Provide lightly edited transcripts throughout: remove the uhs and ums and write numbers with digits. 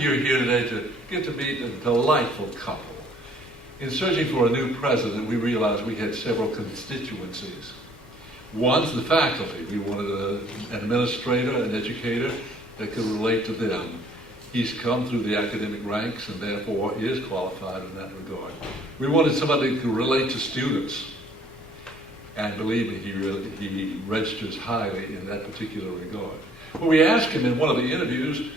happy you're here today to get to meet a delightful couple. In searching for a new president, we realized we had several constituencies. One's the faculty. We wanted an administrator, an educator that could relate to them. He's come through the academic ranks and therefore is qualified in that regard. We wanted somebody who could relate to students. And believe me, he registers highly in that particular regard. When we asked him in one of the interviews,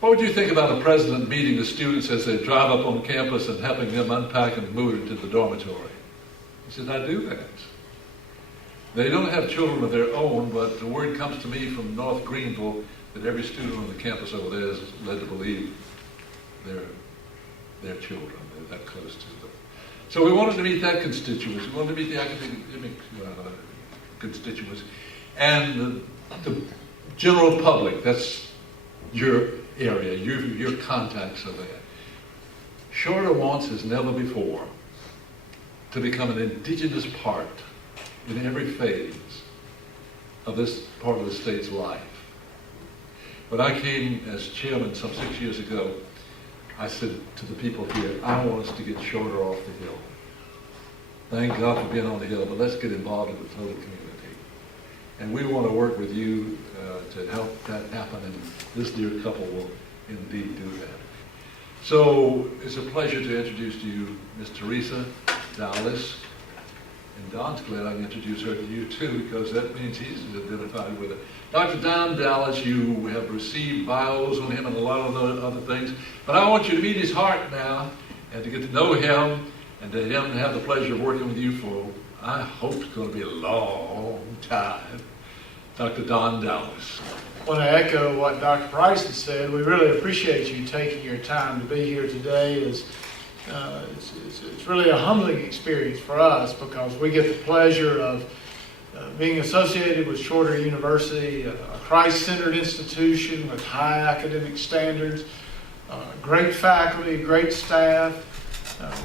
what would you think about a president meeting the students as they drive up on campus and helping them unpack and move into the dormitory? He said, I do that. They don't have children of their own, but the word comes to me from North Greenville that every student on the campus over there is led to believe they're children. They're that close to them. So we wanted to meet that constituency. We wanted to meet the academic constituents. And the general public, that's your area, your contacts are there. Shorter wants as never before to become an indigenous part in every phase of this part of the state's life. When I came as chairman some 6 years ago, I said to the people here, I want us to get Shorter off the hill. Thank God for being on the hill, but let's get involved in the total community. And we want to work with you to help that happen, and this dear couple will indeed do that. So it's a pleasure to introduce to you Miss Teresa Dowless. And Don's glad I can introduce her to you too, because that means he's identified with it. Dr. Don Dowless, you have received bios on him and a lot of other things, but I want you to meet his heart now and to get to know him and to him to have the pleasure of working with you for, I hope it's going to be a long time. Dr. Don Dowless. I want to echo what Dr. Price has said. We really appreciate you taking your time to be here today. It's really a humbling experience for us because we get the pleasure of being associated with Shorter University, a Christ-centered institution with high academic standards, great faculty, great staff,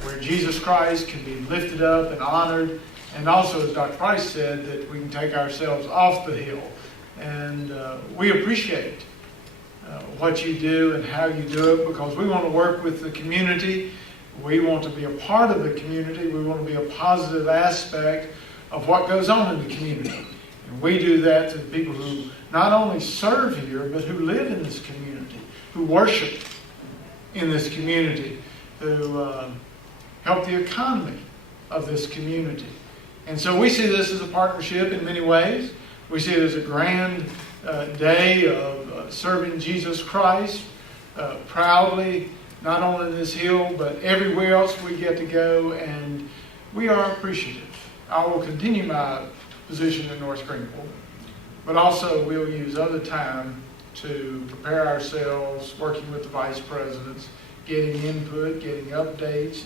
where Jesus Christ can be lifted up and honored. And also, as Dr. Price said, that we can take ourselves off the hill. And we appreciate what you do and how you do it because we want to work with the community. We want to be a part of the community. We want to be a positive aspect of what goes on in the community. And we do that to the people who not only serve here, but who live in this community, who worship in this community, who help the economy of this community. And so we see this as a partnership in many ways. We see it as a grand day of serving Jesus Christ proudly, not only in this hill, but everywhere else we get to go, and we are appreciative. I will continue my position in North Greenville, but also we'll use other time to prepare ourselves, working with the vice presidents, getting input, getting updates,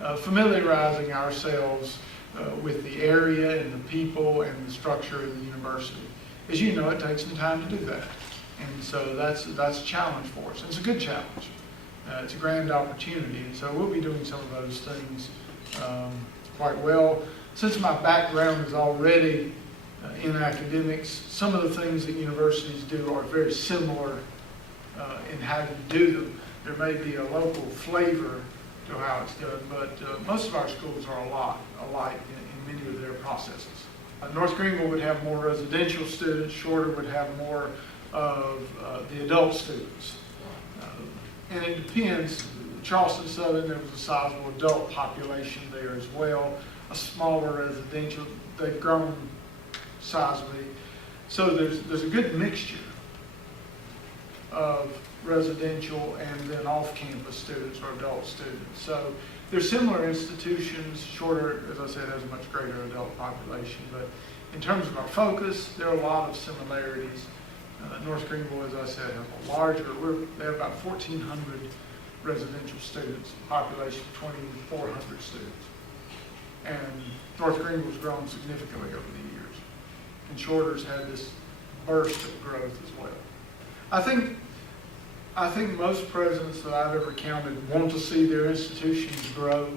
and familiarizing ourselves with the area and the people and the structure of the university. As you know, it takes some time to do that. And so that's a challenge for us. It's a good challenge. It's a grand opportunity. And so we'll be doing some of those things quite well. Since my background is already in academics, some of the things that universities do are very similar in how you do them. There may be a local flavor to how it's done, but most of our schools are a lot alike in many of their processes. North Greenville would have more residential students. Shorter would have more of the adult students. And it depends. Charleston Southern, there was a sizable adult population there as well. A smaller residential. They've grown sizably. So there's a good mixture of residential and then off-campus students or adult students. So they're similar institutions. Shorter, as I said, has a much greater adult population. But in terms of our focus, there are a lot of similarities. North Greenville, as I said, has a larger, they have about 1,400 residential students, population of 2,400 students. And North Greenville's grown significantly over the years. And Shorter's had this burst of growth as well. I think most presidents that I've ever counted want to see their institutions grow.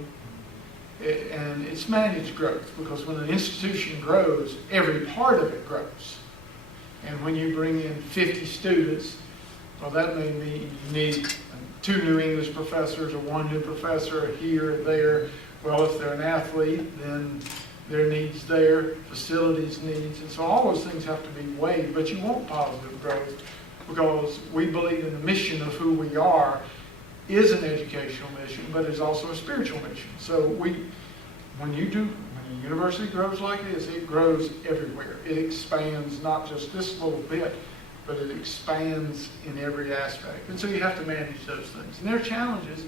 And it's managed growth, because when an institution grows, every part of it grows. And when you bring in 50 students, Well, that may mean you need 2 new English professors or 1 new professor here or there. Well, if they're an athlete, then their needs there, facilities needs, and so all those things have to be weighed. But you want positive growth because we believe in the mission of who we are is an educational mission, but it's also a spiritual mission. So when a university grows like this, it grows everywhere. It expands not just this little bit, but it expands in every aspect. And so you have to manage those things. And there are challenges,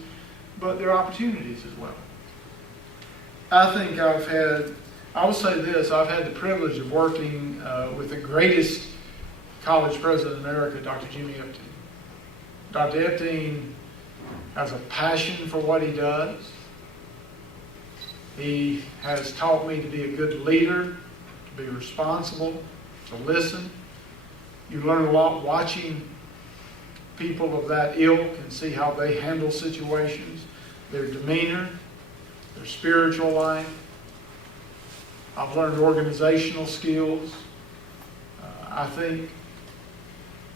but there are opportunities as well. I think I will say this, I've had the privilege of working with the greatest college president in America, Dr. Jimmy Epstein. Dr. Epstein has a passion for what he does. He has taught me to be a good leader, to be responsible, to listen. You learn a lot watching people of that ilk and see how they handle situations, their demeanor, their spiritual life. I've learned organizational skills. I think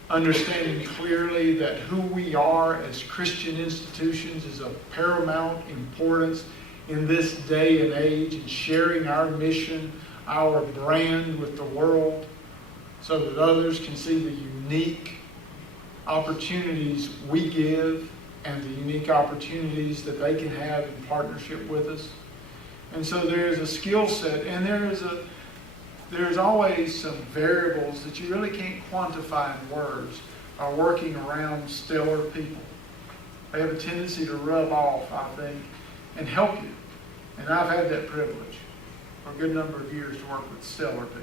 understanding clearly that who we are as Christian institutions is of paramount importance in this day and age, and sharing our mission, our brand with the world so that others can see the unique opportunities we give and the unique opportunities that they can have in partnership with us. And so there is a skill set, and there's always some variables that you really can't quantify in words are working around stellar people. They have a tendency to rub off, I think, and help you. And I've had that privilege for a good number of years to work with stellar people.